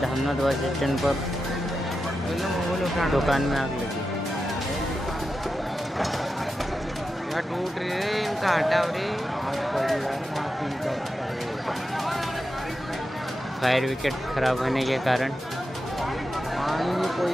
Dhamnod bus stand पर दुकान में आग लगी। टूट रही है, इनका हटाओ रे। फायर विकेट खराब होने के कारण पानी में कोई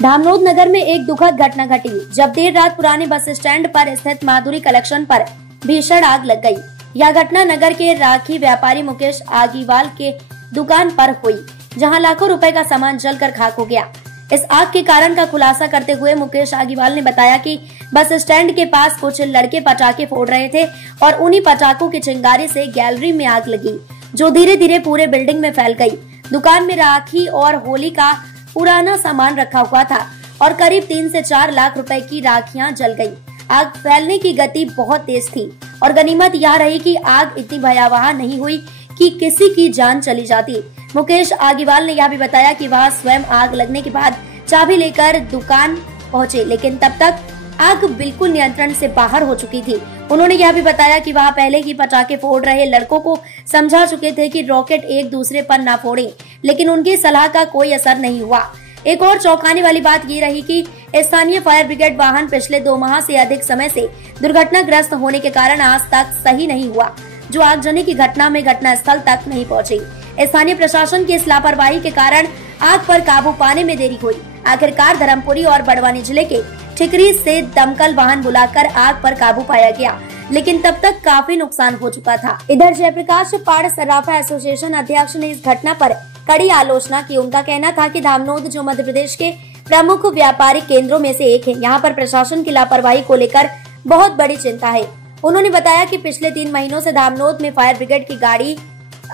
धामनोद नगर में एक दुखद घटना घटी जब देर रात पुराने बस स्टैंड पर स्थित माधुरी कलेक्शन पर भीषण आग लग गई। यह घटना नगर के राखी व्यापारी मुकेश आगीवाल के दुकान पर हुई, जहां लाखों रुपए का सामान जलकर खाक हो गया। इस आग के कारण का खुलासा करते हुए मुकेश आगीवाल ने बताया कि बस स्टैंड के पास कुछ लड़के पटाखे फोड़ रहे थे और उन्हीं पटाखों की चिंगारी से गैलरी में आग लगी, जो धीरे धीरे पूरे बिल्डिंग में फैल गई। दुकान में राखी और होली का पुराना सामान रखा हुआ था और करीब 3 से 4 लाख रुपए की राखियां जल गई। आग फैलने की गति बहुत तेज थी और गनीमत यह रही कि आग इतनी भयावह नहीं हुई कि किसी की जान चली जाती। मुकेश आगीवाल ने यह भी बताया कि वह स्वयं आग लगने के बाद चाबी लेकर दुकान पहुंचे, लेकिन तब तक आग बिल्कुल नियंत्रण से बाहर हो चुकी थी। उन्होंने यह भी बताया कि वह पहले ही पटाखे फोड़ रहे लड़कों को समझा चुके थे कि रॉकेट एक दूसरे पर न फोड़ें, लेकिन उनकी सलाह का कोई असर नहीं हुआ। एक और चौंकाने वाली बात ये रही कि स्थानीय फायर ब्रिगेड वाहन पिछले 2 माह से अधिक समय से दुर्घटनाग्रस्त होने के कारण आज तक सही नहीं हुआ, जो आगजनी की घटना में घटनास्थल तक नहीं पहुंची। स्थानीय प्रशासन की इस लापरवाही के कारण आग पर काबू पाने में देरी हुई। आखिरकार धर्मपुरी और बड़वानी जिले के ठिकरी से दमकल वाहन बुलाकर आग पर काबू पाया गया, लेकिन तब तक काफी नुकसान हो चुका था। इधर जयप्रकाश पाड़ सराफा एसोसिएशन अध्यक्ष ने इस घटना पर कड़ी आलोचना की। उनका कहना था कि धामनोद जो मध्य प्रदेश के प्रमुख व्यापारिक केंद्रों में से एक है, यहाँ पर प्रशासन की लापरवाही को लेकर बहुत बड़ी चिंता है। उन्होंने बताया कि पिछले 3 महीनों से धामनोद में फायर ब्रिगेड की गाड़ी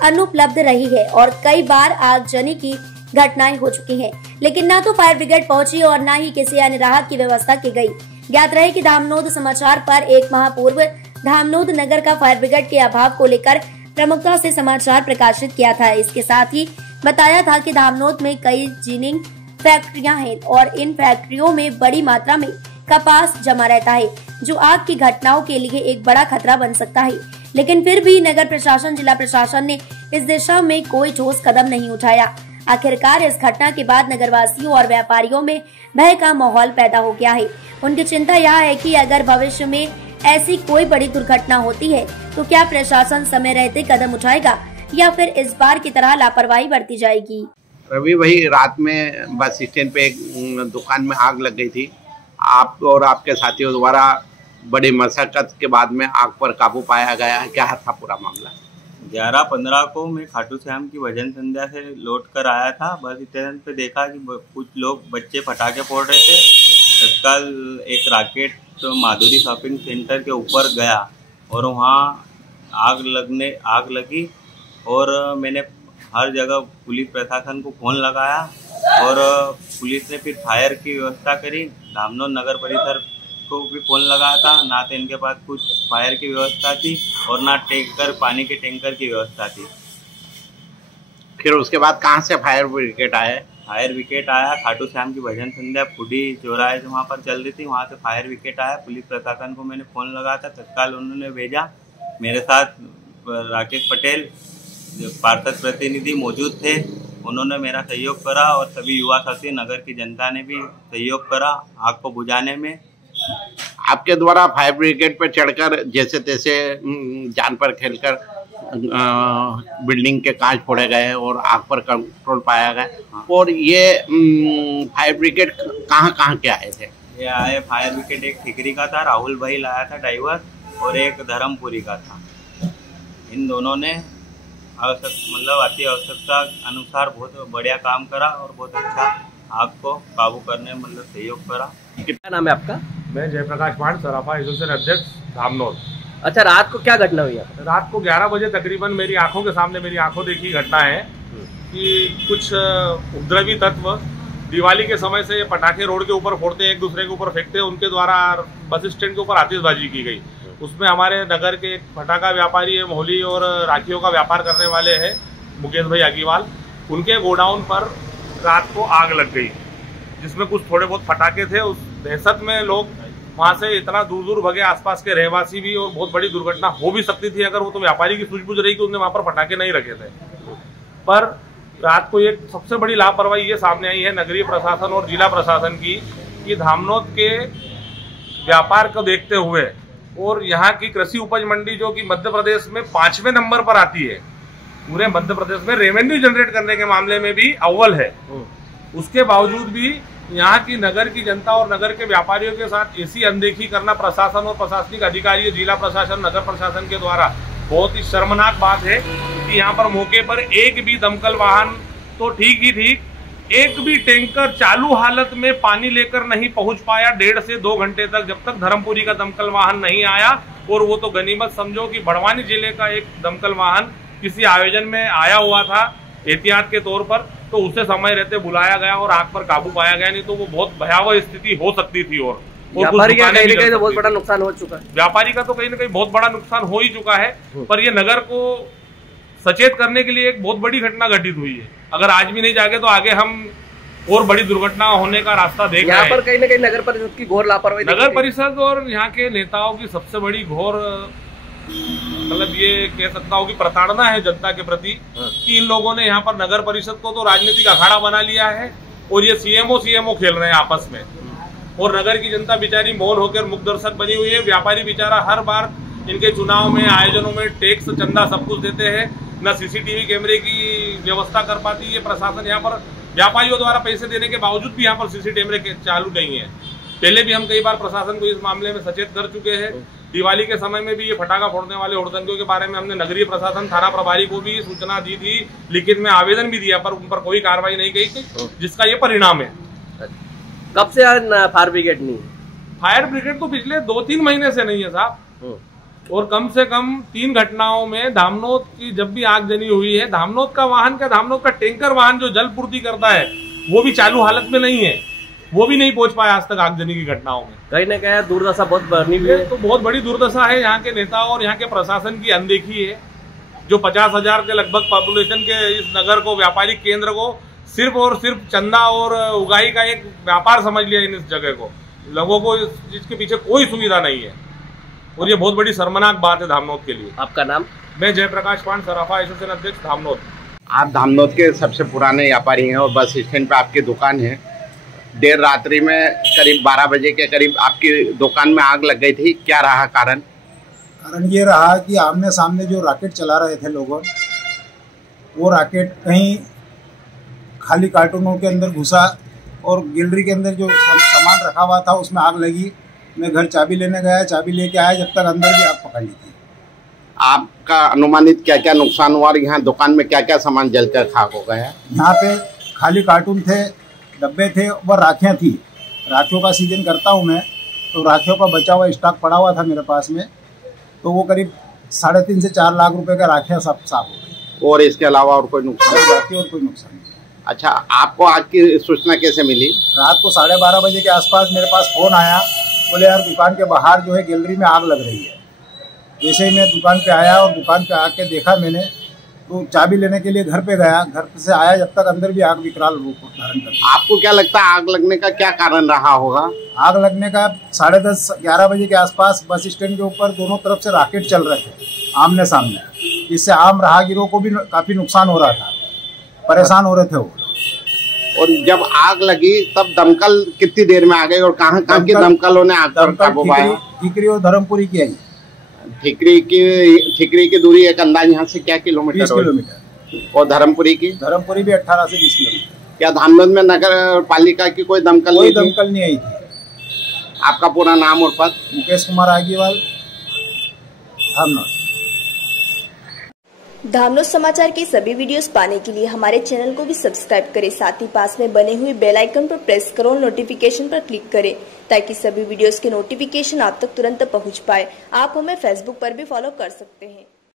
अनुपलब्ध रही है और कई बार आगजनी की घटनाएं हो चुकी हैं, लेकिन न तो फायर ब्रिगेड पहुंची और न ही किसी अन्य राहत की व्यवस्था की गई। ज्ञात रहे कि धामनोद समाचार पर 1 माह पूर्व धामनोद नगर का फायर ब्रिगेड के अभाव को लेकर प्रमुखता से समाचार प्रकाशित किया था। इसके साथ ही बताया था कि धामनोद में कई जिनिंग फैक्ट्रियां हैं और इन फैक्ट्रियों में बड़ी मात्रा में कपास जमा रहता है, जो आग की घटनाओं के लिए एक बड़ा खतरा बन सकता है। लेकिन फिर भी नगर प्रशासन, जिला प्रशासन ने इस दिशा में कोई ठोस कदम नहीं उठाया। आखिरकार इस घटना के बाद नगरवासियों और व्यापारियों में भय का माहौल पैदा हो गया है। उनकी चिंता यह है कि अगर भविष्य में ऐसी कोई बड़ी दुर्घटना होती है तो क्या प्रशासन समय रहते कदम उठाएगा या फिर इस बार की तरह लापरवाही बरती जाएगी। रवि भाई, रात में बस स्टैंड पे एक दुकान में आग लग गई थी। आप और आपके साथियों द्वारा बड़ी मशक्कत के बाद में आग पर काबू पाया गया है। क्या था पूरा मामला? 11-15 को मैं खाटू श्याम की भजन संध्या से लौट कर आया था। बस स्टैंड पे देखा कि कुछ लोग बच्चे पटाखे फोड़ रहे थे। तत्काल एक रॉकेट तो माधुरी शॉपिंग सेंटर के ऊपर गया और वहाँ आग लगी और मैंने हर जगह पुलिस प्रशासन को फ़ोन लगाया और पुलिस ने फिर फायर की व्यवस्था करी। धामनोद नगर परिषद को भी फ़ोन लगाया था, ना तो इनके पास कुछ फायर की व्यवस्था थी और ना पानी के टैंकर की व्यवस्था थी। फिर उसके बाद कहाँ से फायर ब्रिगेड आया? फायर ब्रिगेड आया, खाटू श्याम की भजन संध्या फूडी चौराहे से वहाँ पर चल रही थी, वहाँ से फायर ब्रिगेड आया। पुलिस प्रशासन को मैंने फ़ोन लगाया था, तत्काल उन्होंने भेजा। मेरे साथ राकेश पटेल जो पार्षद प्रतिनिधि मौजूद थे, उन्होंने मेरा सहयोग करा और सभी युवा साथी नगर की जनता ने भी सहयोग करा आग को बुझाने में। आपके द्वारा फायर ब्रिगेड पर चढ़कर जैसे तैसे जान पर खेलकर बिल्डिंग के कांच फोड़े गए और आग पर कंट्रोल पाया गया। और ये फायर ब्रिगेड कहाँ के आए थे? ये आए फायर ब्रिगेड एक ठिकरी का था, राहुल भाई लाया था ड्राइवर, और एक धर्मपुरी का था। इन दोनों ने अति आवश्यकता अनुसार बहुत बढ़िया काम करा और बहुत अच्छा आग को काबू करने में सहयोग करा। क्या नाम है आपका? मैं जयप्रकाश पाड़ सराफा एसोसिएशन अध्यक्ष धामनोद। अच्छा, रात को क्या घटना हुई है? रात को 11 बजे तकरीबन मेरी आंखों के सामने, मेरी आंखों देखी घटना है कि कुछ उपद्रवी तत्व दिवाली के समय से ये पटाखे रोड के ऊपर फोड़ते, एक दूसरे के ऊपर फेंकते, उनके द्वारा बस स्टैंड के ऊपर आतिशबाजी की गई। उसमें हमारे नगर के एक पटाखा व्यापारी है, मोहली और राखियों का व्यापार करने वाले हैं मुकेश भाई आगीवाल, उनके गोडाउन पर रात को आग लग गई, जिसमें कुछ थोड़े बहुत पटाखे थे। उस दहशत में लोग वहां से इतना दूर दूर भगे, आसपास के रहवासी भी, और बहुत बड़ी दुर्घटना हो भी सकती थी अगर वो तो व्यापारी की सूझबूझ रही कि उसने वहां पर पटाखे नहीं रखे थे। पर रात को एक सबसे बड़ी लापरवाही ये सामने आई है नगरीय प्रशासन और जिला प्रशासन की, कि धामनोद के व्यापार को देखते हुए और यहाँ की कृषि उपज मंडी जो कि मध्य प्रदेश में 5वें नंबर पर आती है, पूरे मध्य प्रदेश में रेवेन्यू जनरेट करने के मामले में भी अव्वल है, उसके बावजूद भी यहाँ की नगर की जनता और नगर के व्यापारियों के साथ ऐसी अनदेखी करना प्रशासन और प्रशासनिक अधिकारी, जिला प्रशासन, नगर प्रशासन के द्वारा बहुत ही शर्मनाक बात है कि यहाँ पर मौके पर एक भी दमकल वाहन तो ठीक ही ठीक, एक भी टैंकर चालू हालत में पानी लेकर नहीं पहुंच पाया 1.5 से 2 घंटे तक, जब तक धर्मपुरी का दमकल वाहन नहीं आया। और वो तो गनीमत समझो कि बड़वानी जिले का एक दमकल वाहन किसी आयोजन में आया हुआ था एहतियात के तौर पर, तो उसे समय रहते बुलाया गया और आग पर काबू पाया गया, नहीं तो वो बहुत भयावह स्थिति हो सकती थी। और व्यापारी का कहीं ना कहीं तो बहुत बड़ा नुकसान हो चुका है, व्यापारी का तो कहीं ना कहीं बहुत बड़ा नुकसान हो ही चुका है। पर ये नगर को सचेत करने के लिए एक बहुत बड़ी घटना घटित हुई है। अगर आज भी नहीं जागे तो आगे हम और बड़ी दुर्घटना होने का रास्ता देख रहे हैं। यहाँ पर कहीं ना कहीं नगर परिषद की घोर लापरवाही, नगर परिषद और यहाँ के नेताओं की सबसे बड़ी घोर, मतलब ये कह सकता हूँ कि प्रताड़ना है जनता के प्रति, कि इन लोगों ने यहाँ पर नगर परिषद को तो राजनीतिक अखाड़ा बना लिया है और ये सीएमओ खेल रहे हैं आपस में, और नगर की जनता बेचारी मौन होकर मुख दर्शक बनी हुई है। व्यापारी बेचारा हर बार इनके चुनाव में, आयोजनों में टैक्स, चंदा सब कुछ देते हैं, न सीसीटीवी कैमरे की व्यवस्था कर पाती है प्रशासन। यहाँ पर व्यापारियों द्वारा पैसे देने के बावजूद भी यहाँ पर सीसीटीवी कैमरे चालू नहीं है। पहले भी हम कई बार प्रशासन को इस मामले में सचेत कर चुके हैं। दिवाली के समय में भी ये पटाखा फोड़ने वाले हुड़दंगियों के बारे में हमने नगरीय प्रशासन, थाना प्रभारी को भी सूचना दी थी, लिखित में आवेदन भी दिया, पर उन पर कोई कार्रवाई नहीं की थी, जिसका ये परिणाम है। कब से फायर ब्रिगेड नहीं? फायर ब्रिगेड तो पिछले 2-3 महीने से नहीं है साहब, और कम से कम 3 घटनाओं में धामनोद की जब भी आगजनी हुई है, धामनोद का वाहन क्या, धामनोद का टैंकर वाहन जो जल पूर्ति करता है वो भी चालू हालत में नहीं है, वो भी नहीं पहुंच पाया आज तक आगजनी की घटनाओं में। कहीं ना कहीं दुर्दशा बहुत बनी हुई है, तो बहुत बड़ी दुर्दशा है। यहाँ के नेताओं और यहाँ के प्रशासन की अनदेखी है, जो 50,000 के लगभग पॉपुलेशन के इस नगर को, व्यापारिक केंद्र को सिर्फ और सिर्फ चंदा और उगाही का एक व्यापार समझ लिया इन इस जगह को। लोगों को इसके पीछे कोई सुविधा नहीं है, और ये बहुत बड़ी शर्मनाक बात है धामनोद के लिए। आपका नाम? मैं जयप्रकाश पांड, सराफा एसोसिएशन अध्यक्ष धामनोद। आप धामनोद के सबसे पुराने व्यापारी हैं और बस स्टैंड पे आपकी दुकान है। देर रात्रि में करीब 12 बजे के करीब आपकी दुकान में आग लग गई थी, क्या रहा कारण? कारण ये रहा कि आमने सामने जो रॉकेट चला रहे थे लोगों, वो रॉकेट कहीं खाली कार्टूनों के अंदर घुसा और गैलरी के अंदर जो सामान रखा हुआ था उसमें आग लगी। मैं घर चाबी लेने गया, चाबी लेके आया, जब तक अंदर भी आग पकड़ ली थी। आपका अनुमानित क्या क्या नुकसान हुआ और यहाँ दुकान में क्या क्या सामान जलकर खाक हो गया? यहाँ पे खाली कार्टून थे, डब्बे थे और राखियाँ थी। राखियों का सीजन करता हूँ मैं, तो राखियों का बचा हुआ स्टॉक पड़ा हुआ था मेरे पास में, तो वो करीब 3.5 से 4 लाख रुपए का राखियाँ सब साफ हो गई। और इसके अलावा और कोई नुकसान? बाकी और कोई नुकसान नहीं। अच्छा, आपको आग की सूचना कैसे मिली? रात को 12:30 बजे के आसपास मेरे पास फ़ोन आया, बोले यार दुकान के बाहर जो है गैलरी में आग लग रही है। जैसे ही मैं दुकान पे आया और दुकान पे आके देखा मैंने, तो चाबी लेने के लिए घर पे गया, घर से आया, जब तक अंदर भी आग विकराल रूप धारण कर। आपको क्या लगता है आग लगने का क्या कारण रहा होगा? आग लगने का 10:30-11 बजे के आसपास बस स्टैंड के ऊपर दोनों तरफ से रॉकेट चल रहे थे आमने सामने, जिससे आम राहगीरों को भी काफी नुकसान हो रहा था, परेशान हो रहे थे वो। और जब आग लगी तब दमकल कितनी देर में आ गई और कहाँ की दमकलों ने आग पर काबू पाया? ठीकरी और धर्मपुरी की आई। ठीकरी की दूरी एक अंदाज यहाँ से क्या किलोमीटर? 20 किलोमीटर। और धर्मपुरी की? धर्मपुरी भी 18 से 20 किलोमीटर। क्या धामनोद में नगर पालिका की कोई दमकल नहीं आई थी? आपका पूरा नाम और पद? मुकेश कुमार आगीवाल, धामनोद। धामनोद समाचार के सभी वीडियोस पाने के लिए हमारे चैनल को भी सब्सक्राइब करें, साथ ही पास में बने हुए बेल आइकन पर प्रेस करो और नोटिफिकेशन पर क्लिक करें, ताकि सभी वीडियोस के नोटिफिकेशन आप तक तुरंत पहुंच पाए। आप हमें फेसबुक पर भी फॉलो कर सकते हैं।